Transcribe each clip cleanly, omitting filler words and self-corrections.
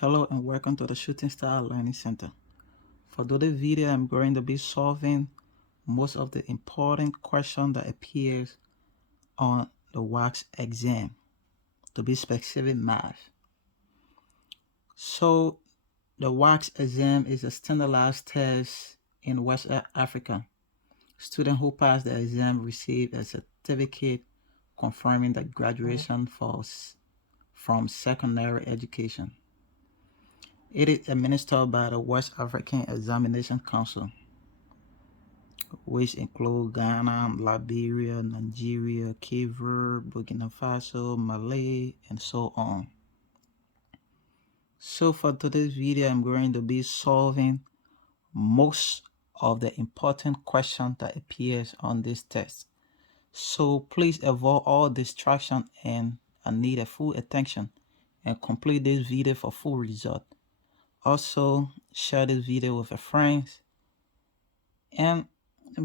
Hello and welcome to the Shooting Star Learning Center. For today's video, I'm going to be solving most of the important questions that appears on the WASSCE exam, to be specific, math. So the WASSCE exam is a standardized test in West Africa. Students who pass the exam receive a certificate confirming the graduation from secondary education. It is administered by the West African Examination Council, which include Ghana, Liberia, Nigeria, Cape Verde, Burkina Faso, Malay, and so on. So for today's video, I'm going to be solving most of the important questions that appears on this test. So please avoid all distraction, and I need a full attention and complete this video for full result. Also, share this video with your friends, and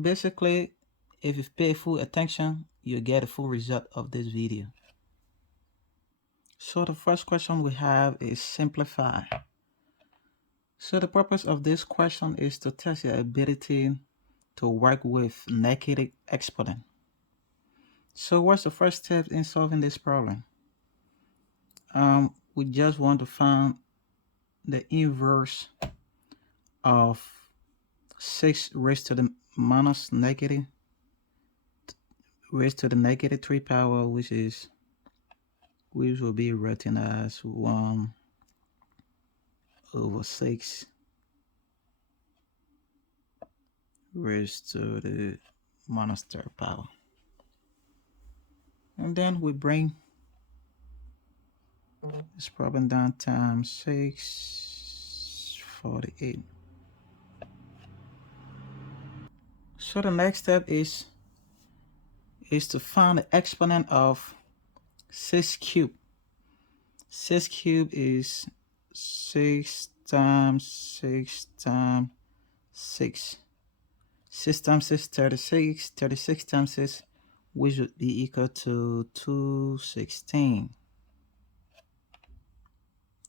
basically, if you pay full attention, you get a full result of this video. So the first question we have is simplify. So the purpose of this question is to test your ability to work with negative exponent. So what's the first step in solving this problem? We just want to find the inverse of 6 raised to the minus negative raised to the negative 3 power, which will be written as 1/6 raised to the minus 3rd power. And then we bring this problem down times 6/48. So the next step is to find the exponent of 6 cubed. 6 cubed is 6 times 6 times 6. 6 times 6, 36. 36 times 6, which would be equal to 216.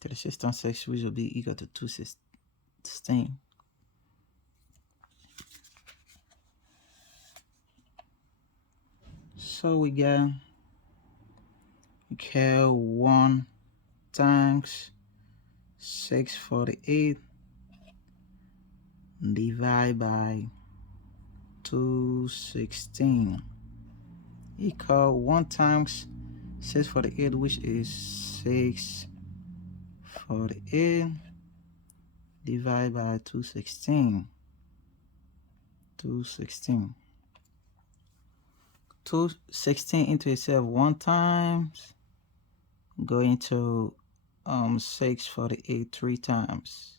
36 times 6, which will be equal to 216. So we get 1 times 6/48 divided by 216 equal 1 times 6/48, which is 6/48 divided by 216. 216 into itself 1 times, going to 6/48 3 times.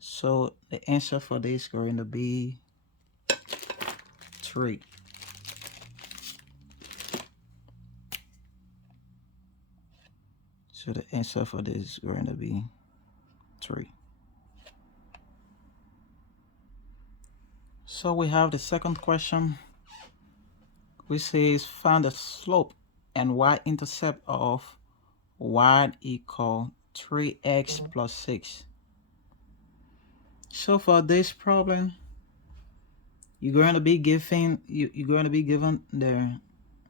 So the answer for this is going to be 3. So the answer for this is going to be 3. So we have the second question, which says find the slope and y-intercept of y equal 3x plus 6. So for this problem, you're going to be given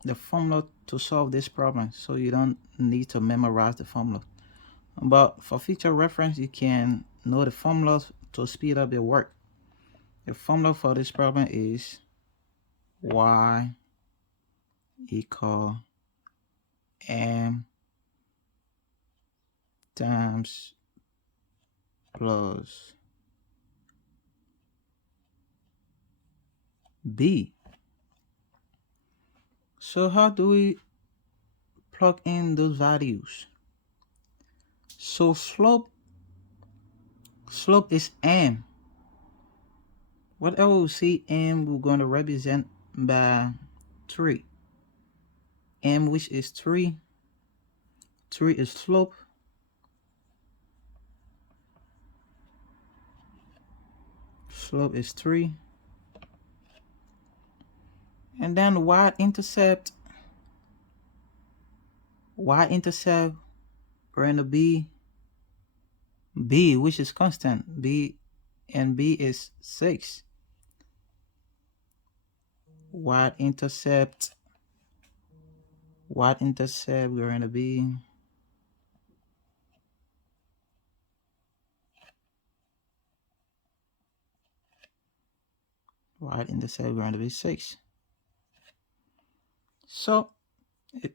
the formula to solve this problem, so you don't need to memorize the formula. But for future reference, you can know the formula to speed up your work. The formula for this problem is y equal m times plus b. So how do we plug in those values? So slope is m. Whatever we see m, we're going to represent by 3. M, which is 3. 3 is slope. Slope is 3. And then y-intercept going to be B, which is constant. B is 6. Y-intercept we're going to be y-intercept we're going to be 6. So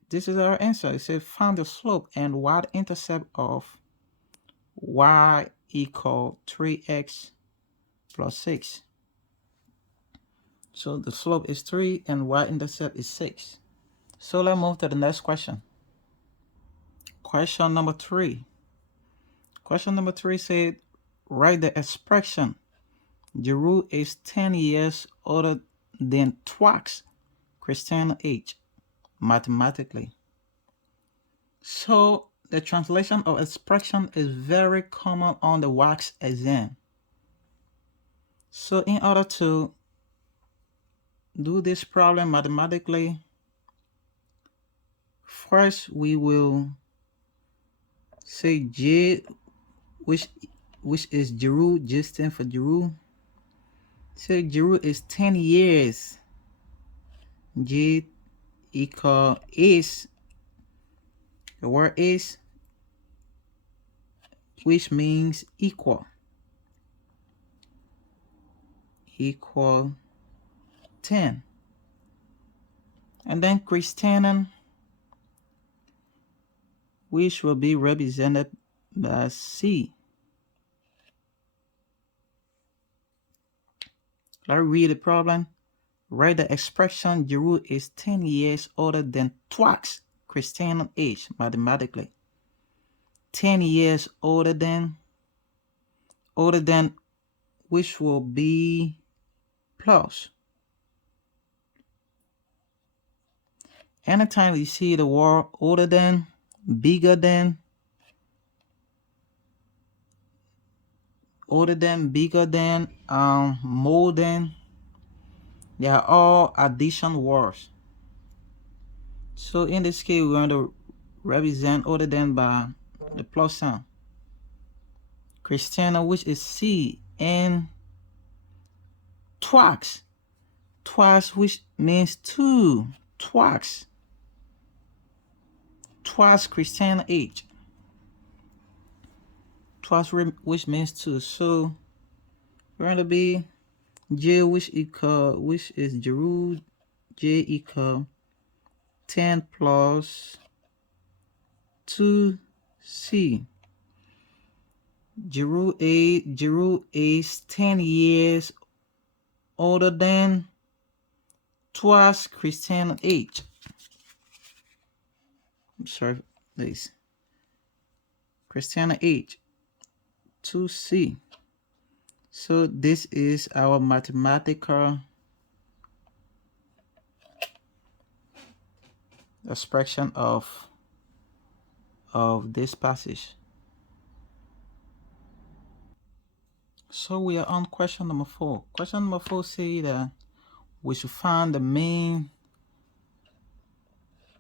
this is our answer. It says find the slope and y-intercept of y equal 3x plus 6. So the slope is 3 and y-intercept is 6. So let's move to the next question. Question number 3. Question number 3 said, write the expression. Giroux is 10 years older than twice Cristiano age, mathematically. So the translation of expression is very common on the WASSCE exam. So in order to do this problem mathematically, first we will say J, which is Giroux, J stands for Giroux. Say Giroux is 10 years. J equal is, the word is, which means equal 10. And then Cristiano, which will be represented by C. Let's read the problem. Write the expression Giroux is 10 years older than twice Cristiano age, mathematically. 10 years older than, which will be plus. Anytime you see the word older than, bigger than, more than, they are all addition words. So in this case, we're going to represent older than by the plus sign. Cristiano, which is C, and twice, which means 2, twice Cristiano age, which means 2. So we're going to be J, which is Giroux, J equal 10 plus 2C. Giroux is 10 years older than twice Cristiano age. I'm sorry, please. Cristiano age, 2C. So this is our mathematical expression of this passage. So we are on question number 4. Question number 4 says that we should find the mean,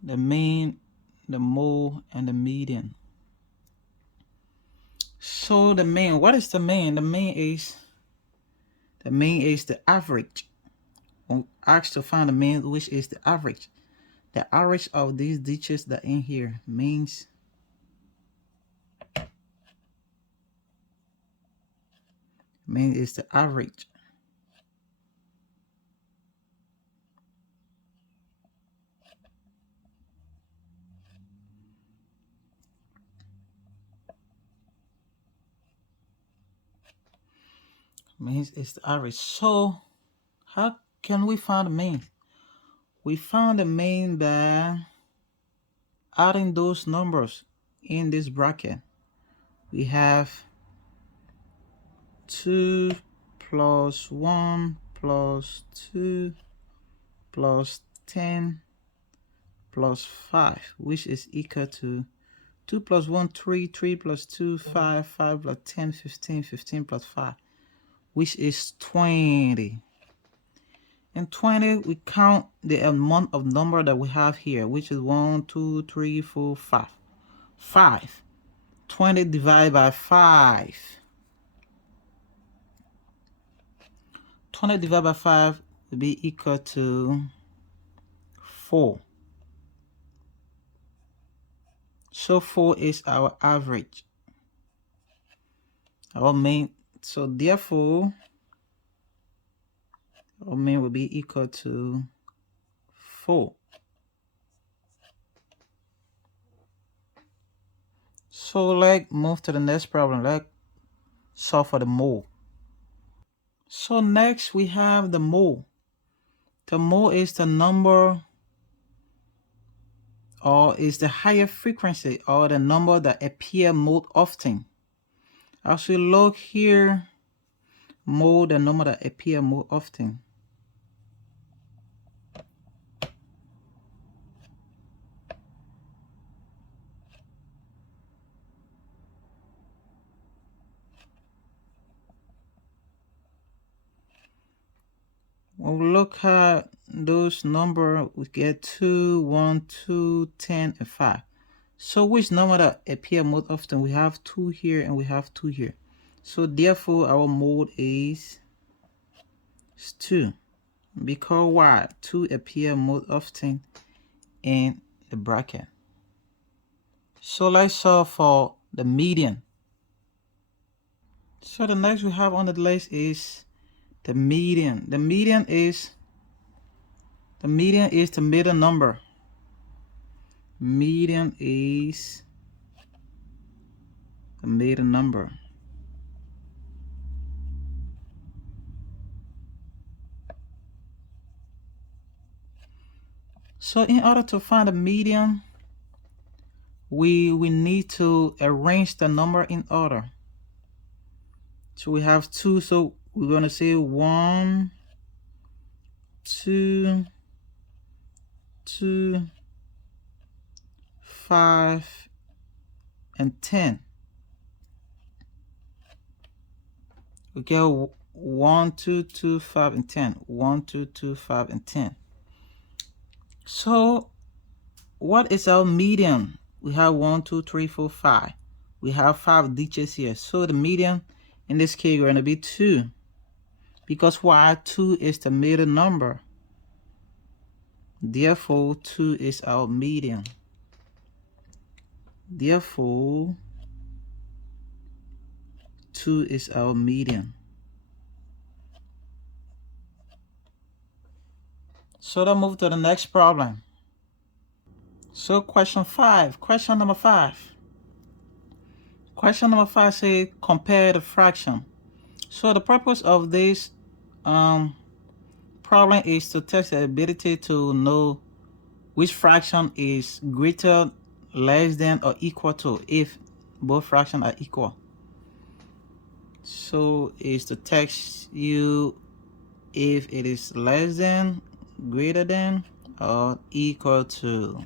the mode, and the median. So the mean, what is the mean? The mean is the average. When asked to find the mean, which is the average. The average of these digits that in here means is the average. Means it's the average. So how can we find the mean? We found the mean by adding those numbers in this bracket. We have 2 plus 1 plus 2 plus 10 plus 5, which is equal to 2 plus 1, 3, 3 plus 2, 5, 5 plus 10, 15, 15 plus 5, which is 20. And 20, we count the amount of number that we have here, which is 1, 2, 3, 4, 5. 5. 20 divided by 5. 20 divided by 5 will be equal to 4. So 4 is our average. Our mean, so therefore, our mean will be equal to 4. So let's move to the next problem. Let's solve for the mole. So next we have the mole. The mole is the number, or is the higher frequency, or the number that appear most often. As we look here, mole, the number that appear more often. When we look at those numbers, we get 2, 1, 2, 10, and 5. So which number that appear most often? We have 2 here and we have 2 here. So therefore our mode is 2. Because why? 2 appear most often in the bracket. So let's solve for the median. So the next we have on the list is the median. The median is the middle number. Median is the middle number. So in order to find the median, we need to arrange the number in order. So we have 2, so we're going to say 1, 2, 2, 5, and 10. We get 1, 2, 2, 5, and 10. 1, 2, 2, 5, and 10. So what is our median? We have 1, 2, 3, 4, 5. We have 5 digits here. So the median in this case going to be 2. Because why? 2 is the middle number. Therefore 2 is our median. Therefore 2 is our median. So let's move to the next problem. So question number 5. Question number 5 says compare the fraction. So the purpose of this problem is to test the ability to know which fraction is greater, less than, or equal to if both fractions are equal. So it's to test you if it is less than, greater than, or equal to.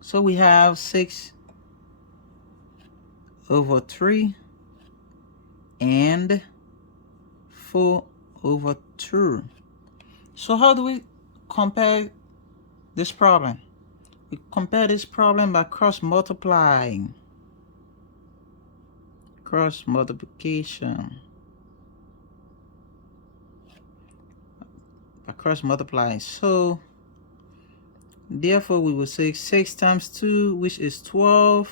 So we have 6 over 3 and 4 over 2. So how do we compare this problem? We compare this problem by cross multiplying. Cross multiplication. By cross multiplying. So therefore we will say 6 times 2, which is 12.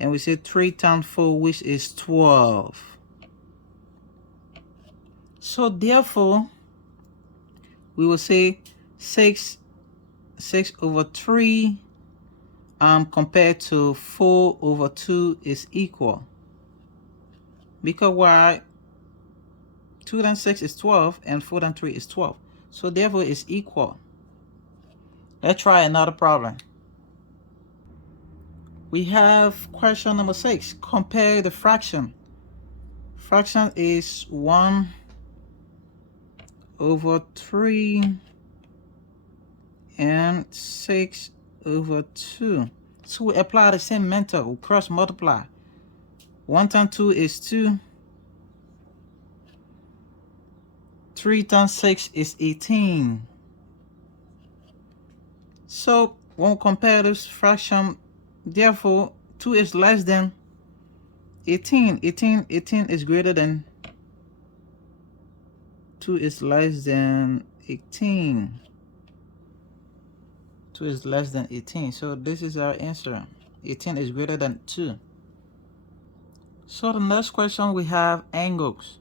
And we say 3 times 4, which is 12. So therefore, we will say 6 over 3 compared to 4 over 2 is equal. Because why? 2 times 6 is 12 and 4 times 3 is 12. So therefore it's equal. Let's try another problem. We have question number 6. Compare the fraction. Fraction is 1 over 3 and 6 over 2. So we apply the same method. We cross multiply. 1 times 2 is 2. 3 times 6 is 18. So when we compare this fraction, therefore 2 is less than 18. 18 is greater than 2 is less than 18. 2 is less than 18. So this is our answer. 18 is greater than 2. So the next question we have angles.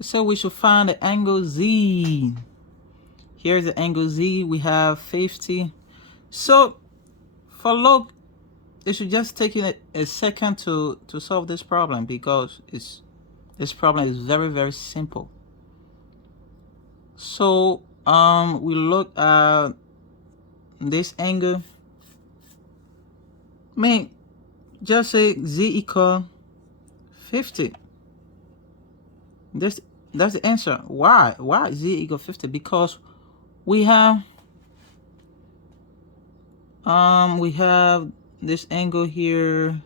So we should find the angle Z. Here's the angle Z. We have 50. So for log, it should just take you a second to solve this problem, because this problem is very, very simple. So we look at this angle. I mean, just say Z equal 50. That's the answer. Why Z equal 50? Because we have this angle here,